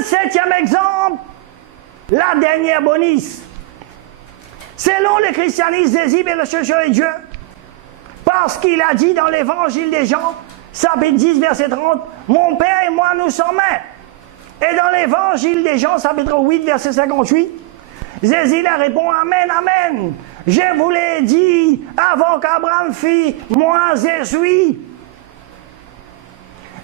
27e exemple, la dernière bonisse. Selon le christianisme, Jésus est le chercheur de Dieu, parce qu'il a dit dans l'évangile des Jean, chapitre 10, verset 30, « Mon Père et moi, nous sommes un. » Et dans l'évangile des Jean, chapitre 8, verset 58, Jésus leur répond, « Amen, Amen. Je vous l'ai dit avant qu'Abraham fît, moi je suis. »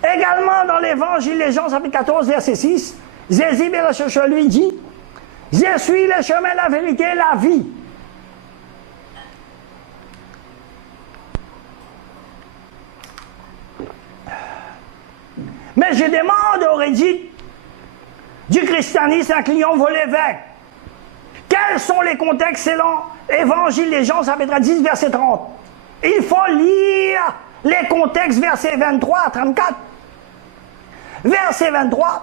Également dans l'évangile des Jean, chapitre 14, verset 6, Jésus, le chercheur, lui dit, « Je suis le chemin, la vérité et la vie. » Mais je demande au rédit du christianisme incluant vos évêques, quels sont les contextes selon l'évangile des Jean, chapitre 10, verset 30? Il faut lire les contextes, versets 23 à 34. Verset 23,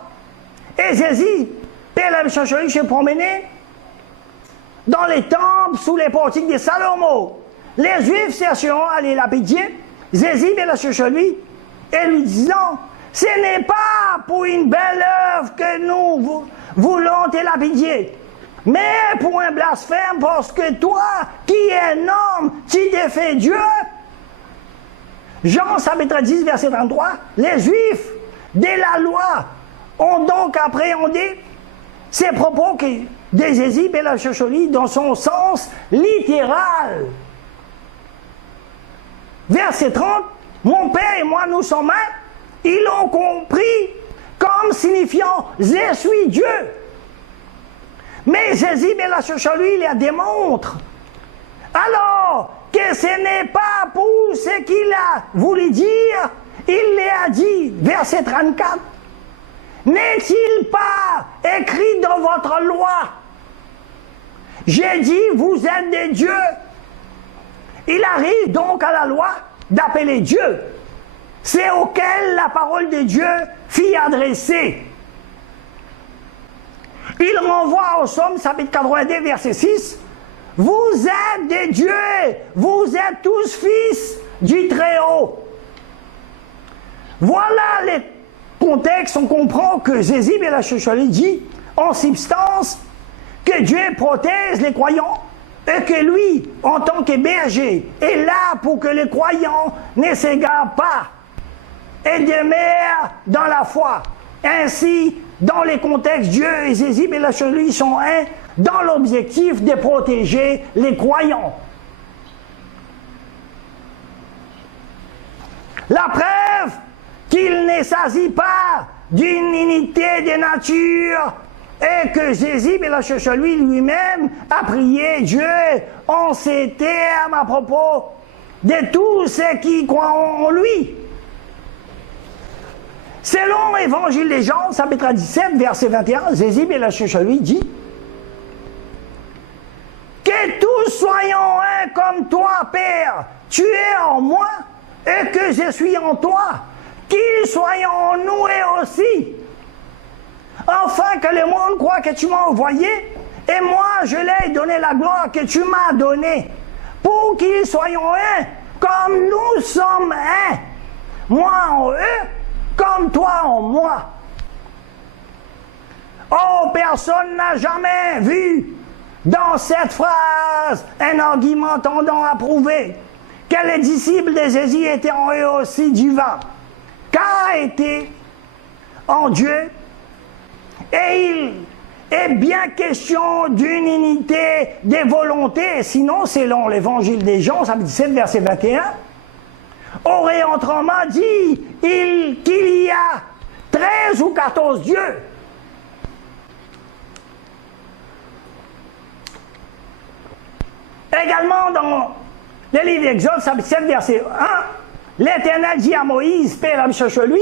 et Jésus, Père chercheur, s'est promené dans les temples sous les portiques de Salomon. Les Juifs chercheront à les lapider. Jésus, Père chercheur, lui, et lui disant, ce n'est pas pour une belle œuvre que nous voulons te lapider, mais pour un blasphème, parce que toi, qui es un homme, tu t'es fait Dieu. Jean chapitre 10, verset 33, les Juifs de la loi ont donc appréhendé ces propos de Jésus et la Chacholi dans son sens littéral. Verset 30, mon Père et moi nous sommes un. Ils l'ont compris comme signifiant je suis Dieu. Mais Jésus et la Chacholi les démontre. Alors que ce n'est pas pour ce qu'il a voulu dire, il les a dit, verset 34. N'est-il pas écrit dans votre loi? J'ai dit, vous êtes des dieux. Il arrive donc à la loi d'appeler Dieu. C'est auquel la parole de Dieu fut adressée. Il renvoie au Psaume, chapitre 82, verset 6. Vous êtes des dieux, vous êtes tous fils du Très-Haut. Voilà les contextes, on comprend que Jésus et la Chacholi dit, en substance, que Dieu protège les croyants et que lui, en tant que berger, est là pour que les croyants ne s'égarent pas et demeurent dans la foi. Ainsi, dans les contextes, Dieu et Jésus et la Chacholi sont un dans l'objectif de protéger les croyants. La preuve qu'il ne s'agit pas d'une unité de nature et que Jésus, et la Chacholi lui-même, a prié Dieu en ces termes à propos de tous ceux qui croient en lui. Selon l'Évangile des Jean, chapitre 17, verset 21, Jésus, et la Chacholi dit que tous soyons un comme toi, Père, tu es en moi et que je suis en toi, qu'ils soient en nous et aussi, afin que le monde croit que tu m'as envoyé, et moi je leur ai donné la gloire que tu m'as donnée, pour qu'ils soient un, comme nous sommes un, moi en eux, comme toi en moi. Oh, personne n'a jamais vu dans cette phrase un argument tendant à prouver que les disciples de Jésus étaient en eux aussi divins, car étaient en Dieu, et il est bien question d'une unité des volontés, sinon, selon l'évangile des Jean, chapitre 17, verset 21, aurait autrement dit qu'il y a 13 ou 14 dieux. Également dans le livre d'Exode, chapitre 7, verset 1, l'Éternel dit à Moïse, Père chez lui,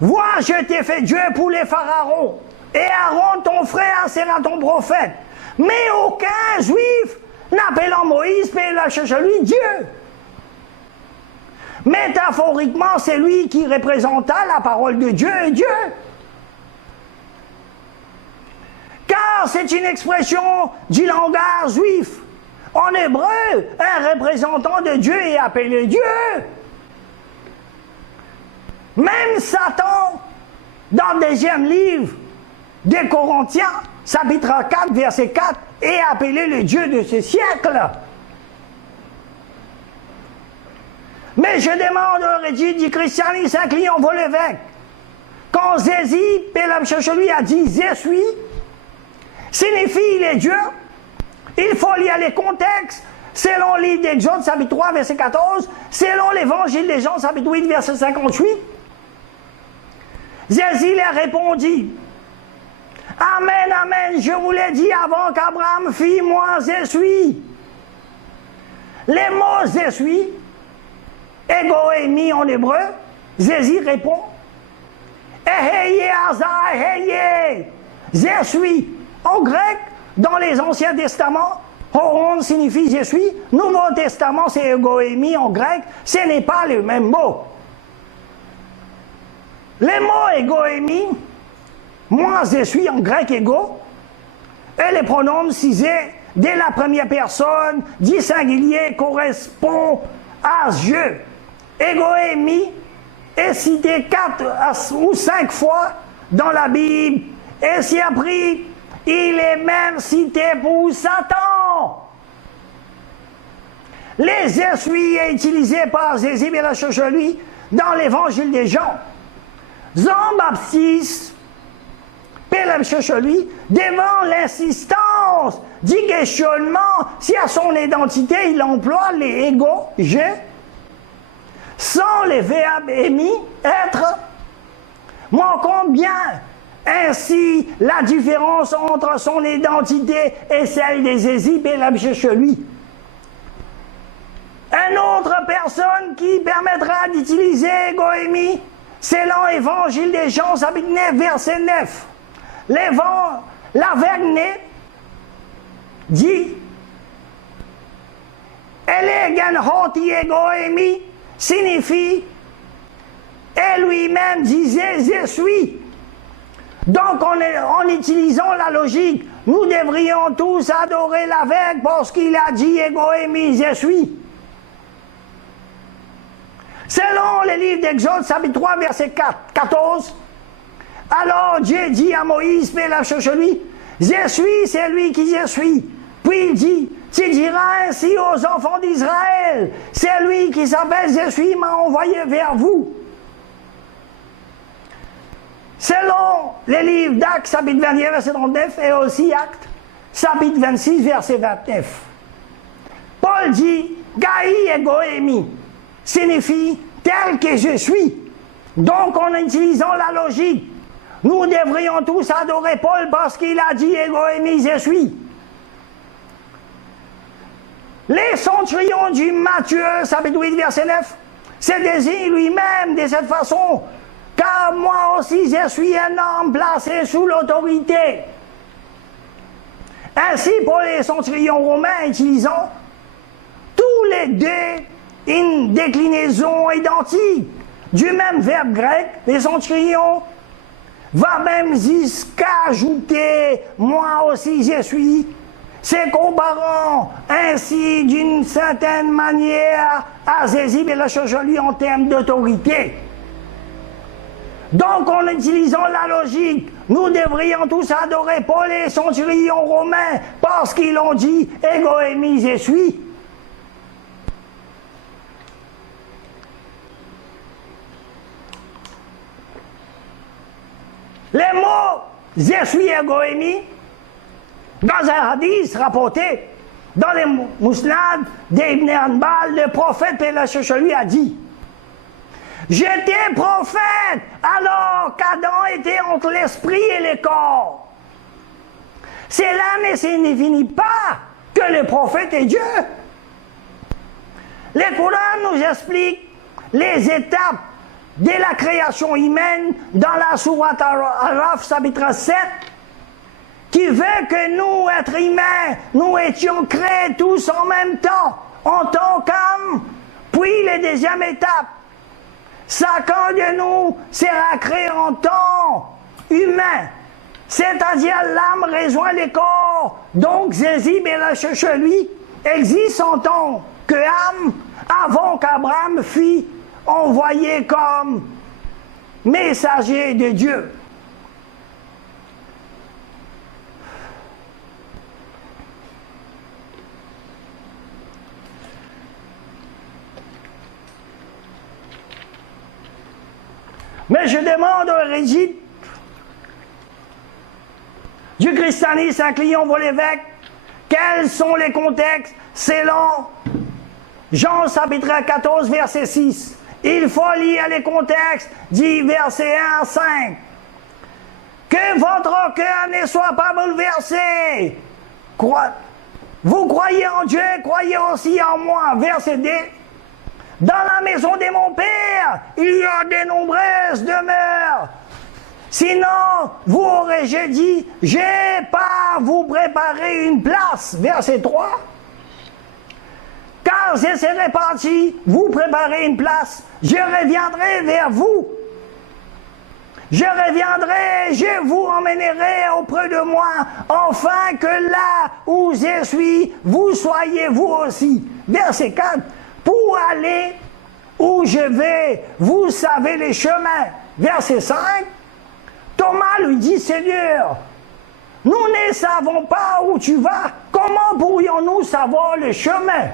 vois, je t'ai fait Dieu pour les pharaons, et Aaron, ton frère, sera ton prophète. Mais aucun juif n'appelant Moïse, Père chez lui, Dieu. Métaphoriquement, c'est lui qui représenta la parole de Dieu et Dieu. Car c'est une expression du langage juif. En hébreu, un représentant de Dieu est appelé Dieu. Même Satan dans le deuxième livre des Corinthiens, chapitre 4, verset 4, est appelé le Dieu de ce siècle. Mais je demande au régime du christianisme inclinant vos l'évêque. Quand Jésus, Pélam lui a dit « Je suis », signifie il est Dieu. Il faut lire les contextes. Selon le livre d'Exode, chapitre 3, verset 14, selon l'évangile des Jean, chapitre 8, verset 58, Jésus leur répondit « Amen, amen, je vous l'ai dit avant qu'Abraham fît, moi je suis. » Les mots « je suis », égoémie en hébreu, Jésus répond « Eheye azar, eheye, je suis ». En grec, dans les Anciens Testaments, Horon signifie je suis. Nouveau Testament, c'est égoémie en grec. Ce n'est pas le même mot. Les mots égoémie, moi je suis en grec égo, et les pronoms cisés dès la première personne du singulier correspond à je. Égoémie est cité 4 ou 5 fois dans la Bible, et si appris, il est même cité pour Satan. Les je suis est utilisé par Jésus et lui dans l'évangile des Jean. Jean-Baptiste, Pélam lui, devant l'insistance du questionnement, si à son identité il emploie les égaux, je, sans les verbes émis, être, manquons bien ainsi la différence entre son identité et celle des Jésus, Pélam lui. Une autre personne qui permettra d'utiliser égoémie, c'est l'évangile des Jean, chapitre 9, verset 9. L'Averne dit Elegen hoti égoémie signifie et lui-même disait je suis. Donc en utilisant la logique, nous devrions tous adorer l'aveugle parce qu'il a dit égoémie je suis. Selon le livre d'Exode, chapitre 3, verset 14, alors Dieu dit à Moïse, Pélam lui, je suis celui qui je suis. Puis il dit, tu diras ainsi aux enfants d'Israël, celui qui s'appelle je suis m'a envoyé vers vous. Selon les livres d'Actes, chapitre 21, verset 39, et aussi Actes, chapitre 26, verset 29. Paul dit, Gaï égoémie signifie tel que je suis. Donc en utilisant la logique, nous devrions tous adorer Paul parce qu'il a dit égoémie je suis. Les centurions du Matthieu, chapitre 8, verset 9, se désignent lui-même de cette façon, car moi aussi je suis un homme placé sous l'autorité. Ainsi, pour les centurions romains utilisant tous les deux une déclinaison identique du même verbe grec, les centurions va même jusqu'à ajouter moi aussi je suis, c'est comparant ainsi d'une certaine manière à Jésus et la lui en termes d'autorité. Donc en utilisant la logique, nous devrions tous adorer Paul et les centurions romains parce qu'ils ont dit égoémie je suis. Les mots « je suis égoémie » dans un hadith rapporté dans les Mousnad d'Ibn Hanbal, le prophète Pélam lui a dit « J'étais prophète alors qu'Adam était entre l'esprit et le corps. » Cela ne signifie pas que le prophète est Dieu. Le Coran nous explique les étapes de la création humaine dans la sourate Araf, chapitre 7, qui veut que nous, êtres humains, nous étions créés tous en même temps, en tant qu'âme, puis la deuxième étape. Chacun de nous sera créé en temps humain, c'est-à-dire l'âme rejoint le corps, donc Jésus, Pélam lui, existe en tant qu'âme avant qu'Abraham fût envoyé comme messager de Dieu. Mais je demande aux hérésites du christianisme inclinant vos l'évêque, quels sont les contextes selon Jean chapitre 14, verset 6. Il faut lire les contextes, dit verset 1 à 5. Que votre cœur ne soit pas bouleversé. Vous croyez en Dieu, croyez aussi en moi. Verset 2. Dans la maison de mon Père, il y a de nombreuses demeures. Sinon, vous aurais-je dit, j'ai pas vous préparé une place. Verset 3. Car je serai parti, vous préparez une place, je reviendrai vers vous. Je reviendrai, je vous emmènerai auprès de moi, afin que là où je suis, vous soyez vous aussi. Verset 4. Pour aller où je vais, vous savez les chemins. Verset 5. Thomas lui dit, Seigneur, nous ne savons pas où tu vas, comment pourrions-nous savoir le chemin?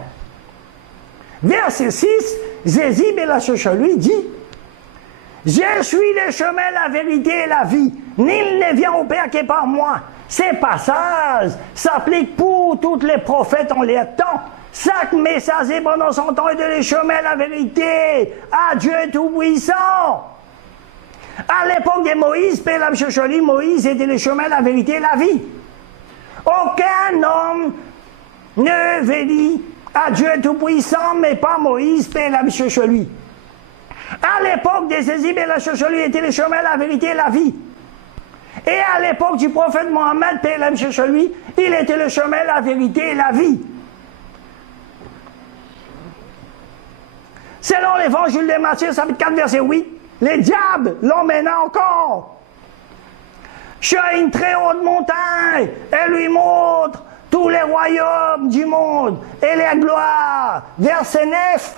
Verset 6, Jésus, lui dit, je suis le chemin, la vérité et la vie. Nul ne vient au Père que par moi. Ces passages s'appliquent pour tous les prophètes en les temps. Chaque messager pendant son temps est le chemin, la vérité, à Dieu Tout-Puissant. À l'époque de Moïse, Moïse était le chemin, la vérité et la vie. Aucun homme ne venait à Dieu Tout-Puissant, mais pas Moïse, paix la chez lui. À l'époque de Jésus, lui était le chemin, la vérité et la vie. Et à l'époque du prophète Mohammed, paix la chez lui, il était le chemin, la vérité et la vie. Selon l'évangile de Matthieu, chapitre 4, verset 8, les diables l'emmènent encore sur une très haute montagne et lui montrent tous les royaumes du monde et les gloires. Verset 9.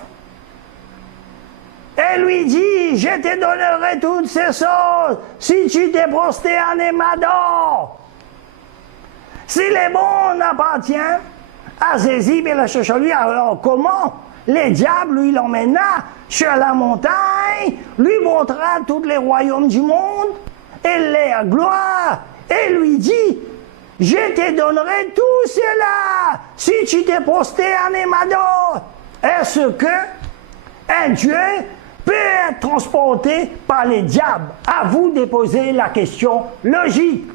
Et lui dit, je te donnerai toutes ces choses si tu t'es prostré en m'adores. Si le monde appartient à Jésus et la cherche lui, alors comment les diables lui l'emmena sur la montagne, lui montra tous les royaumes du monde et leur gloire, et lui dit, je te donnerai tout cela si tu t'es prostré en m'adores. Est-ce que un Dieu peut être transporté par les diables? À vous de poser la question logique.